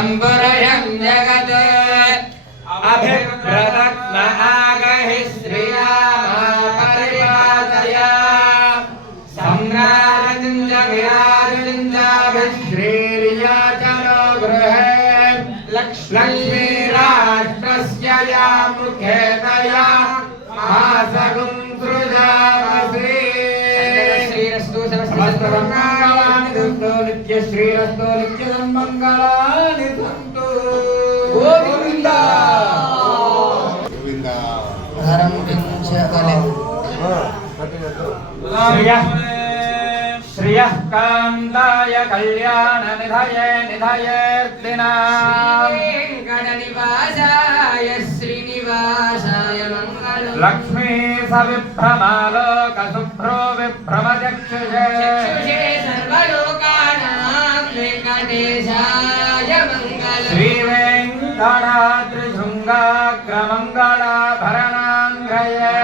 शम्भुरयं जगत् अभिप्रदत्म आगहि श्रिया परिपातया सम्राजञ्च विराजञ्चाभिश्रीर्याचनो गृहे लक्ष्मीराष्ट्रस्य या मुखेतया मासगुं सृजामसि श्रीरस्तु सर्वमङ्गलानि सन्तु नित्यश्रीरस्तु नित्यसन्मङ्गलानि सन्तु गोविन्द गोविन्द हरं किञ्च श्रियः कान्ताय कल्याण निधयेऽर्थिनाम् वेङ्कटनिवासाय श्रीनिवासाय मङ्गलम् लक्ष्मी सविभ्रमालोक शुभ्रो विभ्रमचक्षुषे सर्वलोकानां वेङ्कटेशाय मङ्गलम् श्रीवेङ्कटाद्रिशृङ्गाग्रमङ्गलाभरणाङ्गये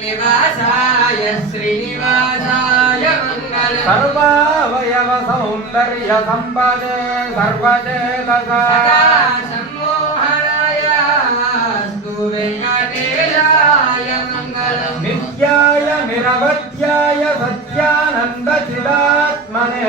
निवासाय श्रीनिवासाय मङ्गलम् सर्वावयव सौन्दर्य सम्पदे सर्वचेतसा सम्मोहनायास्तु वेङ्कटेशाय मङ्गलम् नित्याय निरवध्याय सत्यानन्दचिदात्मने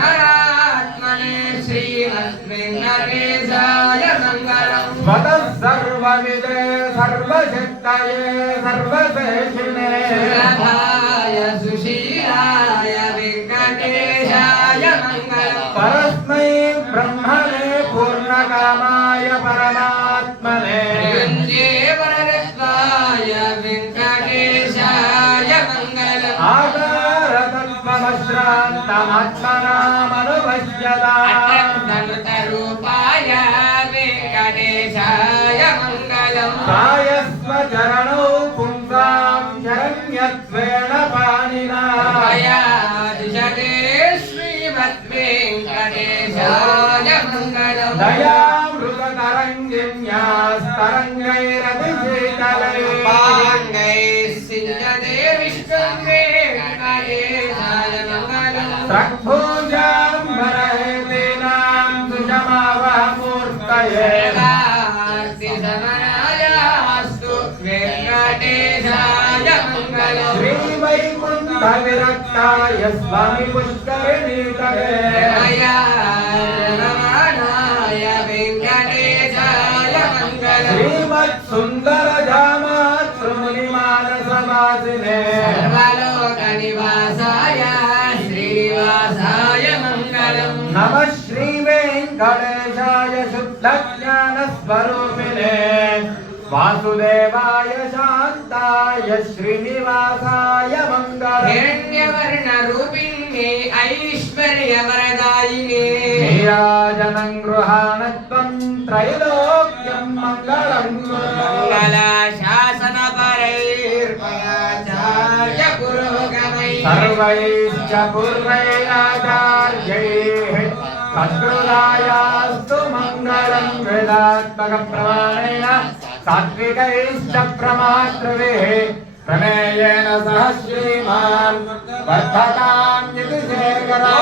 सर्वान्तरात्मने श्रीमद्वेङ्कटेशाय मङ्गलम् स्वतः सर्वविदे सर्वशक्तये सर्वशेषिणे सुलभाय सुशीलाय वेङ्कटेशाय मङ्गलम् परस्मै ब्रह्मणे पूर्णकामाय परमात्मने वरदत्वाय वेङ्कटेशाय मङ्गलम् आकारतत्त्वमश्रान्तमत्मनामनुपश्यतारूपाय वेङ्कटेशाय मङ्गलम् कायस्वचरणौ पुंसां शरण्यत्वेन पाणिना दिशते श्रीमद्वेङ्कटेशाय मङ्गलम् दयामृततरङ्गिन्यास्तरङ्गैरतिशीतलैः सिञ्चते विश्वं वेङ्कटेशाय मङ्गलम् त्रग्भुजाम्बरहेतीनां सुषमावहमूर्तये समनायास्तु वेङ्कटेशाय मङ्गलम् श्रीवैकुण्ठविरक्ताय स्वामी पुष्करिणीतटे रमणाय वेङ्कटेशाय मङ्गलम् श्रीमत्सुन्दरजामातृमुनिमानसवासिने सर्वलोकनिवासाय श्रीनिवासाय मङ्गलम् नमः श्रीवेङ्कटेशाय शुद्धज्ञानस्वरूपिणे वासुदेवाय शान्ताय श्रीनिवासाय मङ्गलम् हिरण्यवर्णरूपिणे ऐश्वर्यवरदायिने नीराजनं गृहाणत्वं त्रैलोक्यं मङ्गलम् मङ्गलाशासनपरैर्पयाचार्य पुरोगमैः सर्वैश्च पूर्वैराचार्यैः सत्कृतायास्तु मङ्गलं वेदात्मकप्रमाणेन सात्विकैश्च प्रमातृभिः प्रमेयेन सह श्रीमान् वर्धतां यति शेखरः।